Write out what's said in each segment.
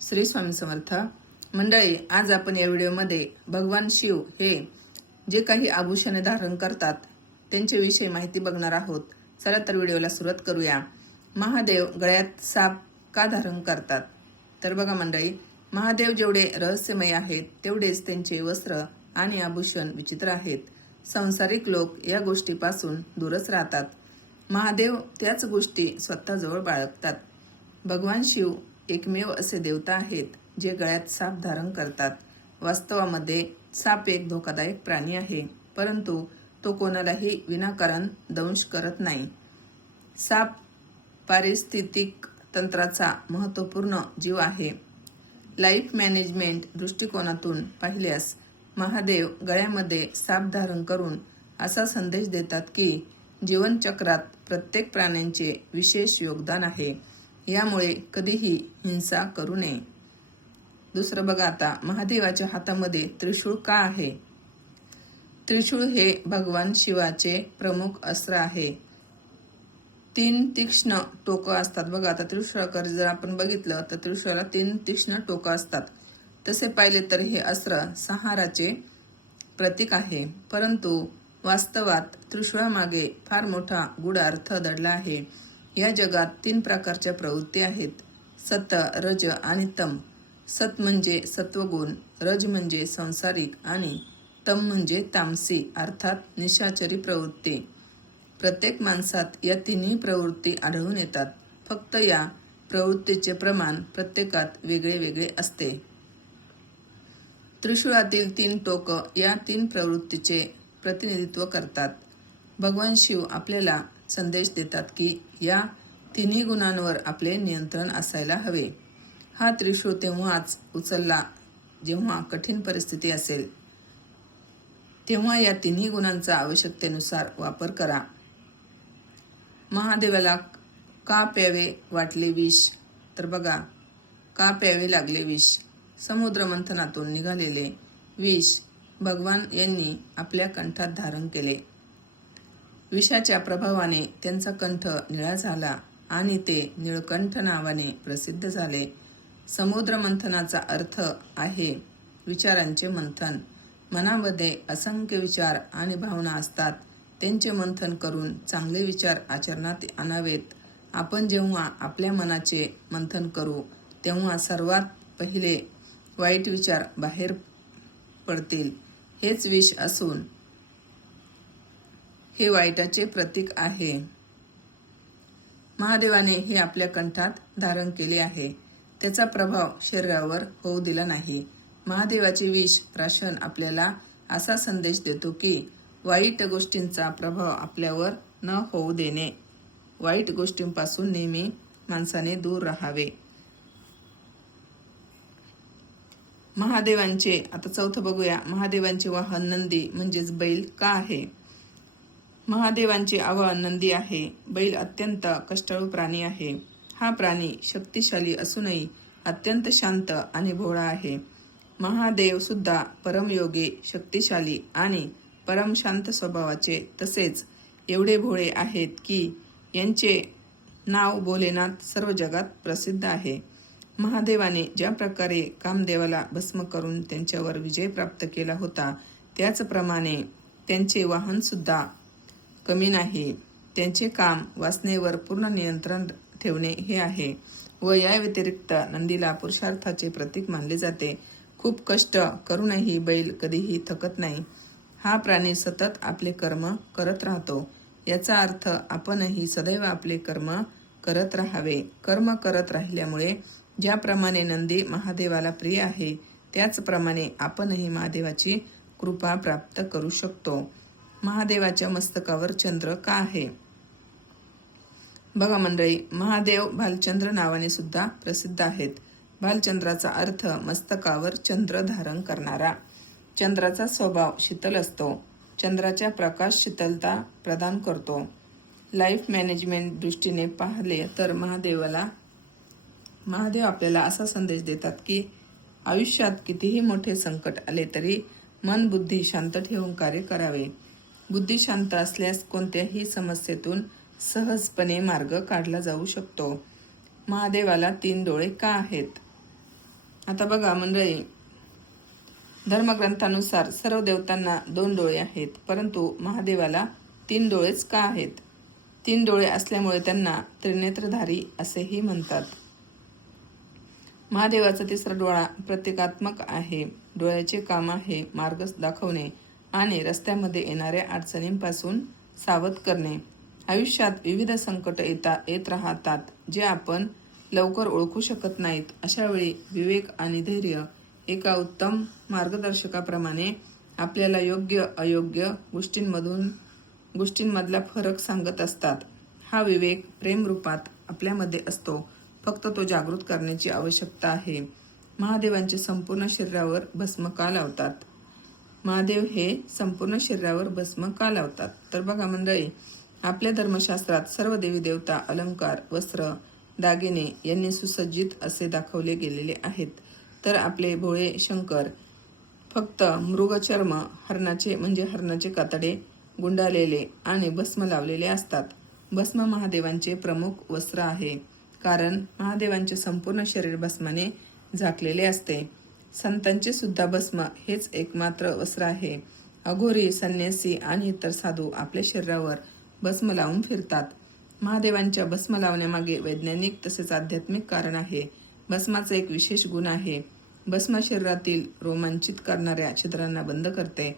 श्री स्वामी समर्थ मंडळी, आज आपण या व्हिडिओमध्ये भगवान शिव हे जे काही आभूषणे धारण करतात त्यांच्या विषयी माहिती बघणार आहोत. चला तर व्हिडिओला सुरुवात करूया. महादेव गळ्यात साप का धारण करतात? तर बघा मंडळी, महादेव जेवढे रहस्यमय आहेत तेवढेच त्यांचे वस्त्र आणि आभूषण विचित्र आहेत. संसारिक लोक या गोष्टीपासून दूरच राहतात. महादेव त्याच गोष्टी स्वतःजवळ बाळगतात. भगवान शिव एकमेव असे देवता आहेत जे गळ्यात साप धारण करतात. वास्तवामध्ये साप एक धोकादायक प्राणी आहे, परंतु तो कोणालाही विनाकारण दंश करत नाही. साप पारिस्थितिक तंत्राचा महत्त्वपूर्ण जीव आहे. लाईफ मॅनेजमेंट दृष्टिकोनातून पाहिल्यास महादेव गळ्यामध्ये साप धारण करून असा संदेश देतात की जीवनचक्रात प्रत्येक प्राण्यांचे विशेष योगदान आहे. यामुळे कधीही हिंसा करू नये. दुसरं बघा आता, महादेवाच्या हातामध्ये त्रिशूळ का आहे? त्रिशूळ हे भगवान शिवाचे प्रमुख अस्त्र आहे. 3 तीक्ष्ण टोकं असतात. बघा आता त्रिशूळाकडे जर आपण बघितलं तर त्रिशूळाला 3 तीक्ष्ण टोकं असतात. तसे पाहिले तर हे अस्त्र संहाराचे प्रतीक आहे, परंतु वास्तवात त्रिशूळामागे फार मोठा गूढ अर्थ दडला आहे. या जगात 3 प्रकारच्या प्रवृत्ती आहेत: सत, रज आणि तम. सत म्हणजे सत्वगुण, रज म्हणजे संसारिक आणि तम म्हणजे तामसी अर्थात निशाचरी प्रवृत्ती. प्रत्येक माणसात या तिन्ही प्रवृत्ती आढळून येतात. फक्त या प्रवृत्तीचे प्रमाण प्रत्येकात वेगळे वेगळे असते. त्रिशूळातील 3 टोकं या 3 प्रवृत्तीचे प्रतिनिधित्व करतात. भगवान शिव आपल्याला संदेश देतात की या तिन्ही गुणांवर आपले नियंत्रण असायला हवे. हा त्रिशूळ तेव्हाच उचलला जेव्हा कठीण परिस्थिती असेल. तेव्हा या तिन्ही गुणांचा आवश्यकतेनुसार वापर करा. महादेवाला का प्यावे वाटले विष? तर बघा, का प्यावे लागले विष? समुद्र मंथनातून निघालेले विष भगवान यांनी आपल्या कंठात धारण केले. विषाच्या प्रभावाने त्यांचा कंठ निळा झाला आणि ते निळकंठ नावाने प्रसिद्ध झाले. समुद्र मंथनाचा अर्थ आहे विचारांचे मंथन. मनामध्ये असंख्य विचार आणि भावना असतात. त्यांचे मंथन करून चांगले विचार आचरणात आणावेत. आपण जेव्हा आपल्या मनाचे मंथन करू तेव्हा सर्वात पहिले वाईट विचार बाहेर पडतील. हेच विष असून हे वाईटाचे प्रतीक आहे. महादेवाने हे आपल्या कंठात धारण केले आहे. त्याचा प्रभाव शरीरावर होऊ दिला नाही. महादेवाचे विष प्राशन आपल्याला असा संदेश देतो की वाईट गोष्टींचा प्रभाव आपल्यावर न होऊ देणे. वाईट गोष्टींपासून नेहमी माणसाने दूर राहावे. महादेवांचे आता चौथं बघूया. महादेवांचे वाहन नंदी म्हणजेच बैल का आहे? महादेवांचे आवाहन नंदी आहे. बैल अत्यंत कष्टाळू प्राणी आहे. हा प्राणी शक्तिशाली असूनही अत्यंत शांत आणि भोळा आहे. महादेव सुद्धा परमयोगी, शक्तिशाली आणि परमशांत स्वभावाचे, तसेच एवढे भोळे आहेत की यांचे नाव भोलेनाथ सर्व जगात प्रसिद्ध आहे. महादेवाने ज्या प्रकारे कामदेवाला भस्म करून त्यांच्यावर विजय प्राप्त केला होता, त्याचप्रमाणे त्यांचे वाहन सुद्धा कमी नाही. त्यांचे काम वासनेवर पूर्ण नियंत्रण ठेवणे हे आहे व या व्यतिरिक्त नंदीला पुरुषार्थाचे प्रतीक मानले जाते. खूप कष्ट करूनही बैल कधीही थकत नाही. हा प्राणी सतत आपले कर्म करत राहतो. याचा अर्थ आपणही सदैव आपले कर्म करत राहावे. कर्म करत राहिल्यामुळे ज्याप्रमाणे नंदी महादेवाला प्रिय आहे, त्याचप्रमाणे आपणही महादेवाची कृपा प्राप्त करू शकतो. महादेवाच्या मस्तकावर चंद्र का आहे? बघा मंडळी, महादेव भालचंद्र नावाने सुद्धा प्रसिद्ध आहेत. भालचंद्राचा अर्थ मस्तकावर चंद्र धारण करणारा. चंद्राचा स्वभाव शीतल असतो. चंद्राच्या प्रकाश शीतलता प्रदान करतो. लाईफ मॅनेजमेंट दृष्टीने पाहिले तर महादेव आपल्याला असा संदेश देतात की आयुष्यात कितीही मोठे संकट आले तरी मन बुद्धी शांत ठेवून कार्य करावे. बुद्धी शांत असल्यास कोणत्याही समस्येतून सहजपणे मार्ग काढला जाऊ शकतो. महादेवाला 3 डोळे का आहेत? आता बघा मंडळी, धर्मग्रंथानुसार सर्व देवतांना 2 डोळे आहेत, परंतु महादेवाला 3 डोळेच का आहेत? 3 डोळे असल्यामुळे त्यांना त्रिनेत्रधारी असेही म्हणतात. महादेवाचा तिसरा डोळा प्रतिकात्मक आहे. डोळ्याचे काम आहे मार्ग दाखवणे आणि रस्त्यामध्ये येणाऱ्या अडचणींपासून सावध करणे. आयुष्यात विविध संकट येत राहतात, जे आपण लवकर ओळखू शकत नाहीत. अशा वेळी विवेक आणि धैर्य एका उत्तम मार्गदर्शकाप्रमाणे आपल्याला योग्य अयोग्य गोष्टींमधला फरक सांगत असतात. हा विवेक प्रेम रूपात आपल्यामध्ये असतो, फक्त तो जागृत करण्याची आवश्यकता आहे. महादेवांचे संपूर्ण शरीरावर भस्म का लावतात? महादेव हे संपूर्ण शरीरावर भस्म का लावतात? तर बघा मंडळी, आपल्या धर्मशास्त्रात सर्व देवी देवता, अलंकार, वस्त्र, दागिने यांनी सुसज्जित असे दाखवले गेलेले आहेत. तर आपले भोळे शंकर फक्त मृगचर्म, हरणाचे कातडे गुंडाळलेले आणि भस्म लावलेले असतात. भस्म महादेवांचे प्रमुख वस्त्र आहे, कारण महादेवांचे संपूर्ण शरीर भस्माने झाकलेले असते. संतांचे सुद्धा भस्म हेच एकमात्र वस्त्र आहे. अघोरी, संन्यासी आणि इतर साधू आपल्या शरीरावर भस्म लावून फिरतात. महादेवांच्या भस्म लावण्यामागे वैज्ञानिक तसेच आध्यात्मिक कारण आहे. भस्माचा एक विशेष गुण आहे. भस्म शरीरातील रोमांचित करणाऱ्या छिद्रांना बंद करते.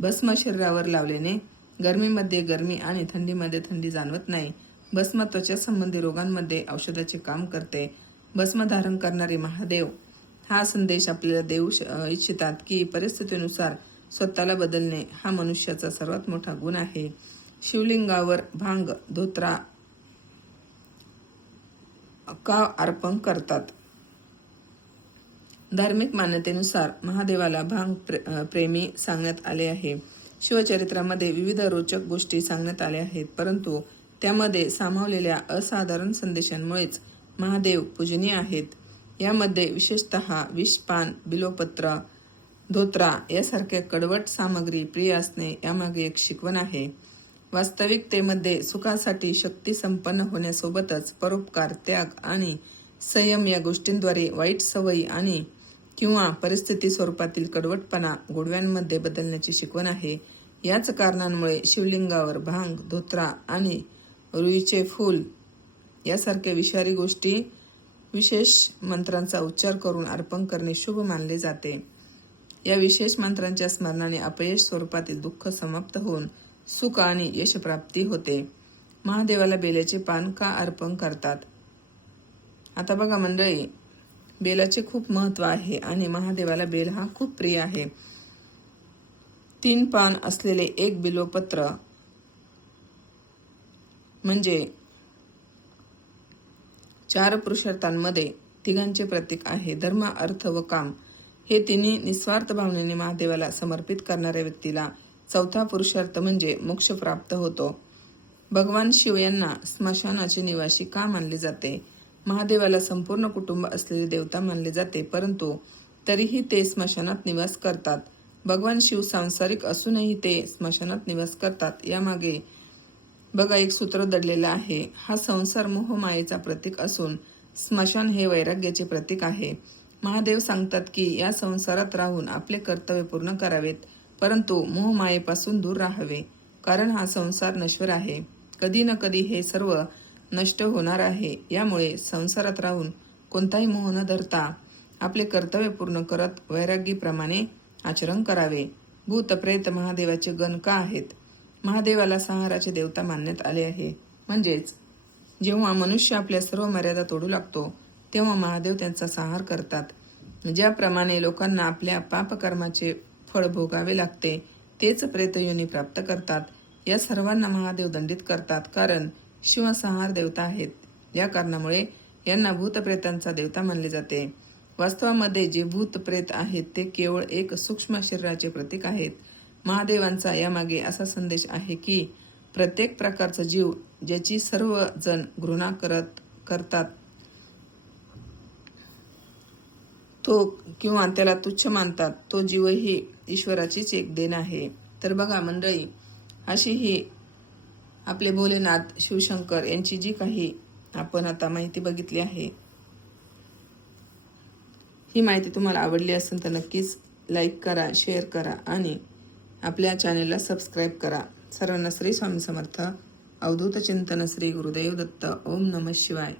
भस्म शरीरावर लावल्याने गरमीमध्ये गरमी आणि थंडीमध्ये थंडी जाणवत नाही. भस्म त्वचा संबंधी रोगांमध्ये औषधाचे काम करते. भस्म धारण करणारे महादेव हा संदेश आपल्याला देऊ इच्छितात की परिस्थितीनुसार स्वतःला बदलणे हा मनुष्याचा सर्वात मोठा गुण आहे. शिवलिंगावर भांग, धोत्रा का अर्पण करतात? धार्मिक मान्यतेनुसार महादेवाला भांग प्रेमी सांगण्यात आले आहे. शिवचरित्रामध्ये विविध रोचक गोष्टी सांगण्यात आल्या आहेत, परंतु त्यामध्ये सामावलेल्या असाधारण संदेशांमुळेच महादेव पूजनीय आहेत. यामध्ये विशेषतः विषपान, बिलोपत्र, धोत्रा यासारख्या कडवट सामग्री प्रिय असणे यामागे एक शिकवण आहे. वास्तविकतेमध्ये सुखासाठी शक्ती संपन्न होण्यासोबतच परोपकार, त्याग आणि संयम या गोष्टींद्वारे वाईट सवयी आणि किंवा परिस्थिती स्वरूपातील कडवटपणा गोडव्यांमध्ये बदलण्याची शिकवण आहे. याच कारणांमुळे शिवलिंगावर भांग, धोत्रा आणि रुईचे फूल यासारख्या विषारी गोष्टी विशेष मंत्रांचा उच्चार करून अर्पण करणे शुभ मानले जाते. या विशेष मंत्रांच्या स्मरणाने अपयश स्वरूपातील दुःख समाप्त होऊन सुख आणि यशप्राप्ती होते. महादेवाला बेलाचे पान का अर्पण करतात? आता बघा मंडळी, बेलाचे खूप महत्त्व आहे आणि महादेवाला बेल हा खूप प्रिय आहे. 3 पान असलेले एक बिल्वपत्र म्हणजे 4 पुरुषार्थांमध्ये तिघांचे प्रतीक आहे. धर्म, अर्थ व काम हे तिन्ही निस्वार्थ भावनेने महादेवाला समर्पित करणाऱ्या व्यक्तीला 4था पुरुषार्थ म्हणजे मोक्ष प्राप्त होतो. भगवान शिव यांना स्मशानाचे निवासी का मानले जाते? महादेवाला संपूर्ण कुटुंब असलेले देवता मानले जाते, परंतु तरीही ते स्मशानात निवास करतात. भगवान शिव सांसारिक असूनही ते स्मशानात निवास करतात. यामागे बघा एक सूत्र दडलेलं आहे. हा संसार मोहमायेचा प्रतीक असून स्मशान हे वैराग्याचे प्रतीक आहे. महादेव सांगतात की या संसारात राहून आपले कर्तव्य पूर्ण करावेत, परंतु मोहमायेपासून दूर राहावे, कारण हा संसार नश्वर आहे. कधी ना कधी हे सर्व नष्ट होणार आहे. यामुळे संसारात राहून कोणताही मोह न धरता आपले कर्तव्य पूर्ण करत वैराग्याप्रमाणे आचरण करावे. भूत प्रेत महादेवाचे गण का आहेत? महादेवाला संहाराचे देवता मानण्यात आले आहे. म्हणजेच जेव्हा मनुष्य आपल्या सर्व मर्यादा तोडू लागतो तेव्हा महादेव त्यांचा संहार करतात. ज्याप्रमाणे लोकांना आपल्या पापकर्माचे फळ भोगावे लागते, तेच प्रेतयोनी प्राप्त करतात. या सर्वांना महादेव दंडित करतात, कारण शिव संहार देवता आहेत. या कारणामुळे यांना भूतप्रेतांचा देवता मानले जाते. वास्तवामध्ये जे भूत प्रेत आहेत ते केवळ एक सूक्ष्म शरीराचे प्रतीक आहेत. महादेवांचा यामागे असा संदेश आहे की प्रत्येक प्रकारचा जीव ज्याची सर्व जण घृणा करतात तो किंवा त्याला तुच्छ मानतात, तो जीवही ईश्वराचीच एक देण आहे. तर बघा मंडळी, अशी ही आपले भोलेनाथ शिवशंकर यांची जी काही आपण आता माहिती बघितली आहे, ही माहिती तुम्हाला आवडली असेल तर नक्कीच लाईक करा, शेअर करा आणि आपल्या चॅनेलला सबस्क्राईब करा. सर्वांना श्री स्वामी समर्थ. अवधूत चिंतन श्री गुरुदेव दत्त. ओम नमः शिवाय.